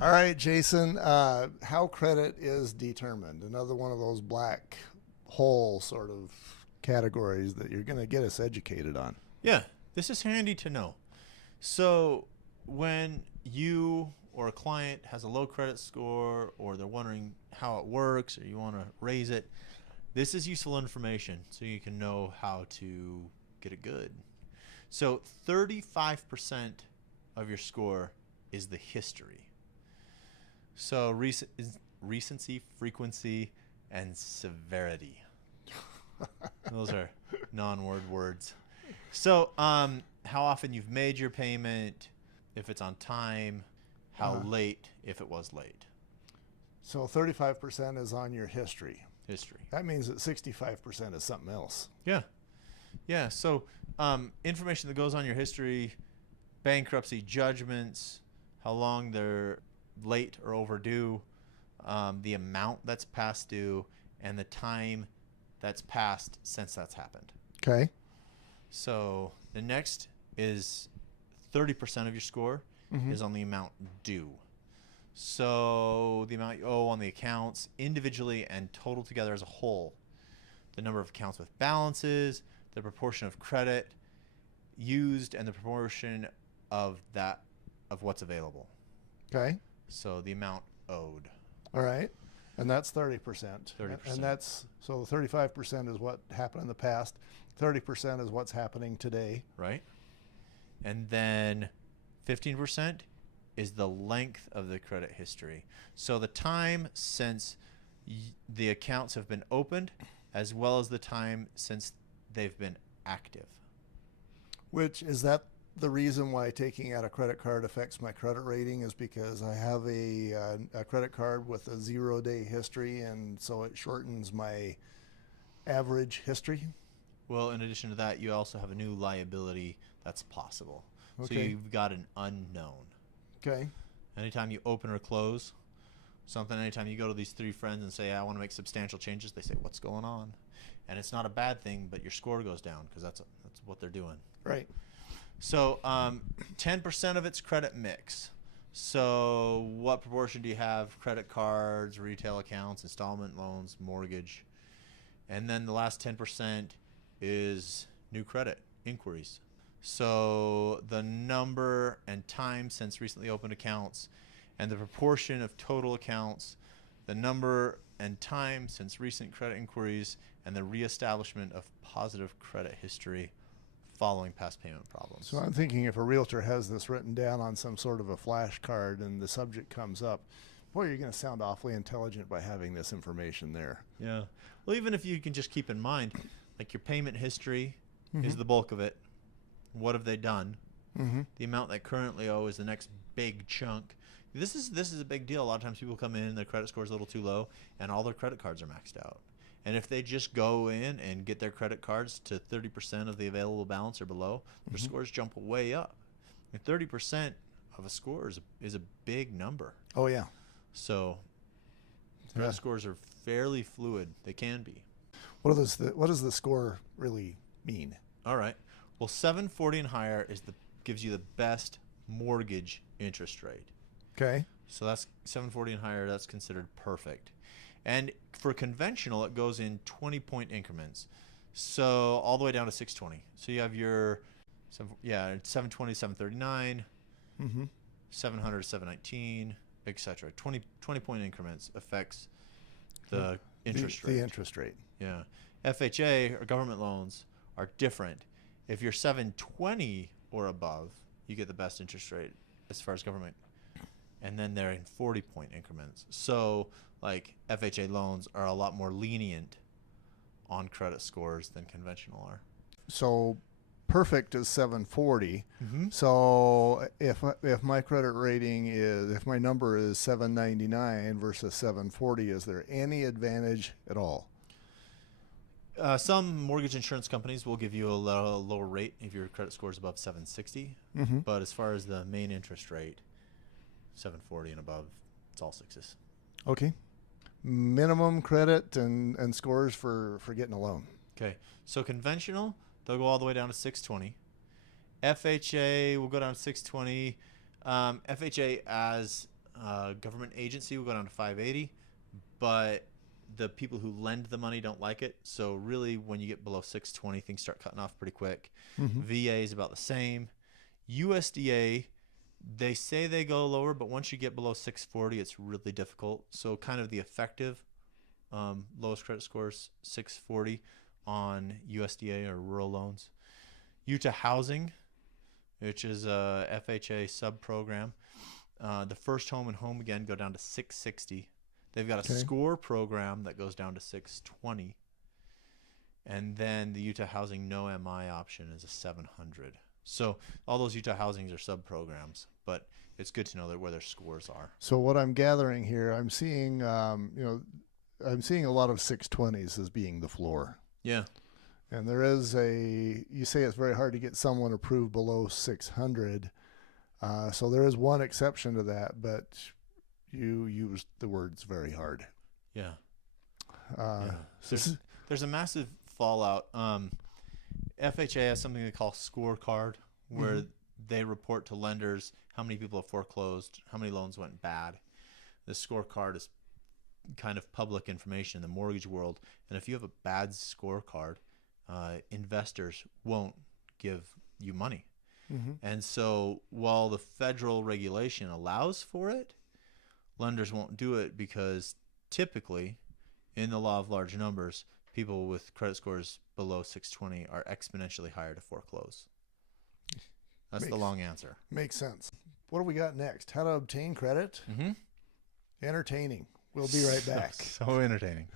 All right, Jason, how credit is determined. Another one of those black hole sort of categories that you're going to get us educated on. Yeah, this is handy to know. So, when you or a client has a low credit score, or they're wondering how it works, or you want to raise it, this is useful information so you can know how to get it good. So, 35% of your score is the history. So, recency, frequency, and severity. Those are non-word words. So, how often you've made your payment, if it's on time, how late, if it was late. So 35% is on your history. History. That means that 65% is something else. Yeah. Yeah. So, information that goes on your history, bankruptcy judgments, how long they're late or overdue, the amount that's past due, and the time that's passed since that's happened. Okay. So the next is 30% of your score is on the amount due. So the amount you owe on the accounts individually and total together as a whole. The number of accounts with balances, the proportion of credit used, and the proportion of what's available. Okay. So the amount owed. All right. And that's 30%. 30%. And that's, so 35% is what happened in the past. 30% is what's happening today. Right? And then 15% is the length of the credit history. So the time since the accounts have been opened, as well as the time since they've been active. Which is that the reason why taking out a credit card affects my credit rating is because I have a credit card with a 0-day history, and so it shortens my average history. Well, in addition to that, you also have a new liability that's possible. So Okay. you've got an unknown. Okay. Anytime you open or close something, anytime you go to these three friends and say, I want to make substantial changes, they say, what's going on? And it's not a bad thing, but your score goes down because that's what they're doing. Right. So 10% of it's credit mix. So what proportion do you have? Credit cards, retail accounts, installment loans, mortgage. And then the last 10% is new credit inquiries. So the number and time since recently opened accounts, and the proportion of total accounts, the number and time since recent credit inquiries, and the reestablishment of positive credit history following past payment problems. So I'm thinking if a realtor has this written down on some sort of a flashcard and the subject comes up, boy, you're going to sound awfully intelligent by having this information there. Yeah. Well, even if you can just keep in mind, like your payment history is the bulk of it. What have they done? The amount they currently owe is the next big chunk. This is a big deal. A lot of times people come in, their credit score is a little too low, and all their credit cards are maxed out. And if they just go in and get their credit cards to 30% of the available balance or below, their scores jump way up. And 30% of a score is a big number. Oh, yeah. So credit scores are fairly fluid. They can be. What does the score really mean? All right. Well, 740 and higher gives you the best mortgage interest rate. Okay. So that's 740 and higher. That's considered perfect. And for conventional, it goes in 20-point increments. So all the way down to 620. So you have your 720, 739, 700, 719, etc. 20-point increments affects the interest rate. The interest rate. Yeah. FHA or government loans are different. If you're 720 or above, you get the best interest rate as far as government. And then they're in 40-point increments. So, like, FHA loans are a lot more lenient on credit scores than conventional are. So perfect is 740. So if my credit rating if my number is 799 versus 740, is there any advantage at all? Some mortgage insurance companies will give you a lower rate if your credit score is above 760. But as far as the main interest rate, 740 and above, it's all sixes. Okay. Minimum credit and scores for getting a loan. Okay. So conventional, they'll go all the way down to 620. FHA will go down to 620. FHA as government agency will go down to 580, but the people who lend the money don't like it. So really, when you get below 620, things start cutting off pretty quick. VA is about the same. USDA, they say they go lower, but once you get below 640, it's really difficult. So kind of the effective lowest credit scores, 640 on USDA or rural loans. Utah Housing, which is a FHA sub-program. The First Home and Home Again go down to 660. They've got a SCORE program that goes down to 620. And then the Utah Housing No MI option is a 700. So all those Utah Housings are sub-programs, but it's good to know that where their scores are. So what I'm gathering here, I'm seeing, I'm seeing a lot of 620s as being the floor. Yeah. And there is you say it's very hard to get someone approved below 600. So there is one exception to that, but you used the words very hard. Yeah. Yeah. There's a massive fallout. FHA has something they call scorecard, where they report to lenders how many people have foreclosed, how many loans went bad. The scorecard is kind of public information in the mortgage world. And if you have a bad scorecard, investors won't give you money. And so while the federal regulation allows for it, lenders won't do it because typically in the law of large numbers, people with credit scores below 620 are exponentially higher to foreclose. That's the long answer. Makes sense. What do we got next? How to obtain credit? Entertaining. We'll be right back. So entertaining.